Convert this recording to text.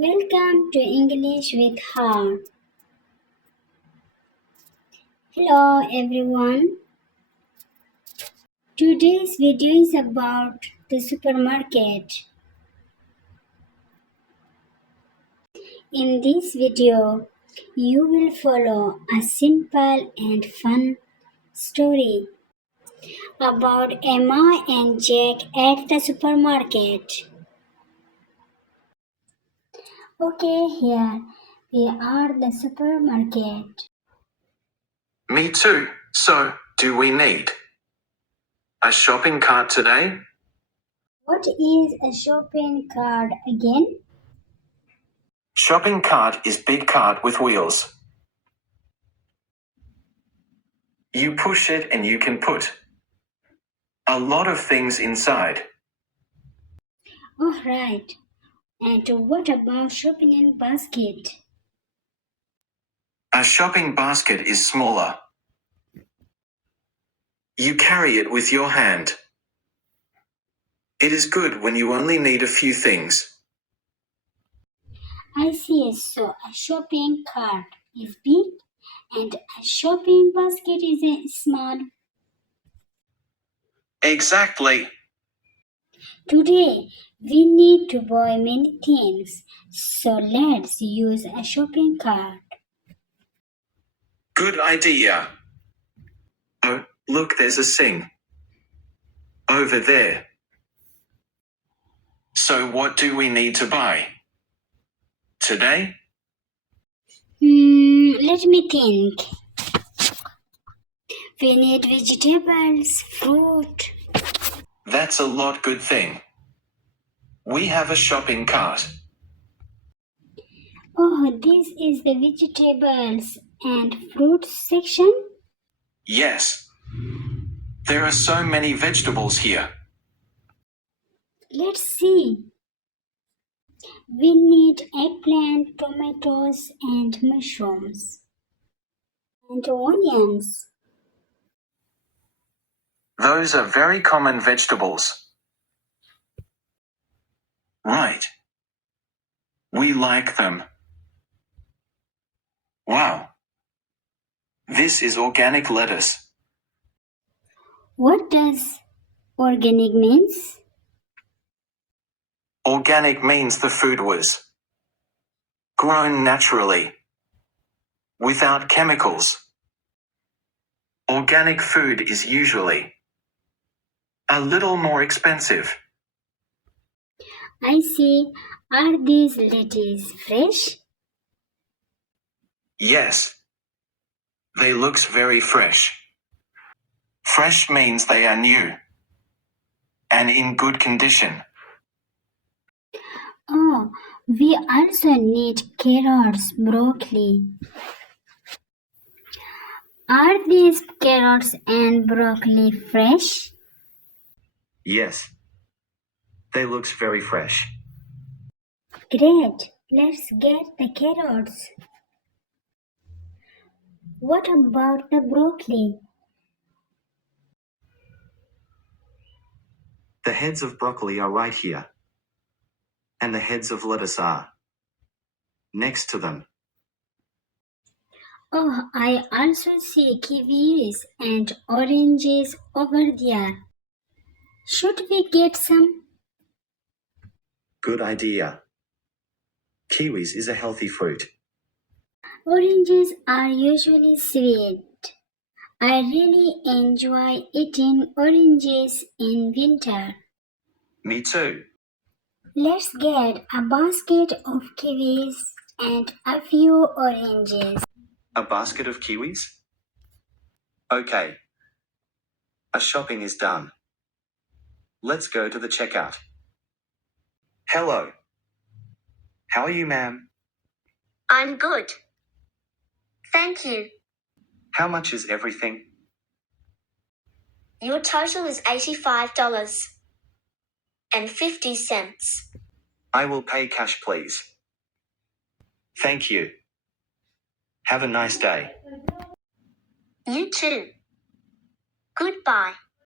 Welcome to English with Heart. Hello everyone. Today's video is about the supermarket. In this video, you will follow a simple and fun story about Emma and Jack at the supermarket. Okay, here we are the supermarket. Me too. So, do we need a shopping cart today? What is a shopping cart again? Shopping cart is big cart with wheels. You push it and you can put a lot of things inside. Oh, right. And what about shopping in basket? A shopping basket is smaller. You carry it with your hand. It is good when you only need a few things. I see. So a shopping cart is big and a shopping basket is small. Exactly. Today we need to buy many things. So let's use a shopping cart. Good idea. Oh, look, there's a sink. Over there. So what do we need to buy today? Let me think. We need vegetables, fruit. That's a lot good thing. We have a shopping cart. Oh, this is the vegetables and fruit section. Yes. There are so many vegetables here. Let's see. We need eggplant, tomatoes, and mushrooms. And onions. Those are very common vegetables. Right. We like them. Wow. This is organic lettuce. What does organic means? Organic means the food was grown naturally, without chemicals. Organic food is usually a little more expensive. I see. Are these lettuce fresh? Yes. They looks very fresh. Fresh means they are new and in good condition. Oh, we also need carrots, broccoli. Are these carrots and broccoli fresh? Yes. They looks very fresh. Great. Let's get the carrots. What about the broccoli? The heads of broccoli are right here. And the heads of lettuce are next to them. Oh, I also see kiwis and oranges over there. Should we get some? Good idea. Kiwis is a healthy fruit. Oranges are usually sweet. I really enjoy eating oranges in winter. Me too. Let's get a basket of kiwis and a few oranges. A basket of kiwis? Okay. Our shopping is done. Let's go to the checkout. Hello. How are you, ma'am? I'm good. Thank you. How much is everything? Your total is $85.50. I will pay cash, please. Thank you. Have a nice day. You too. Goodbye.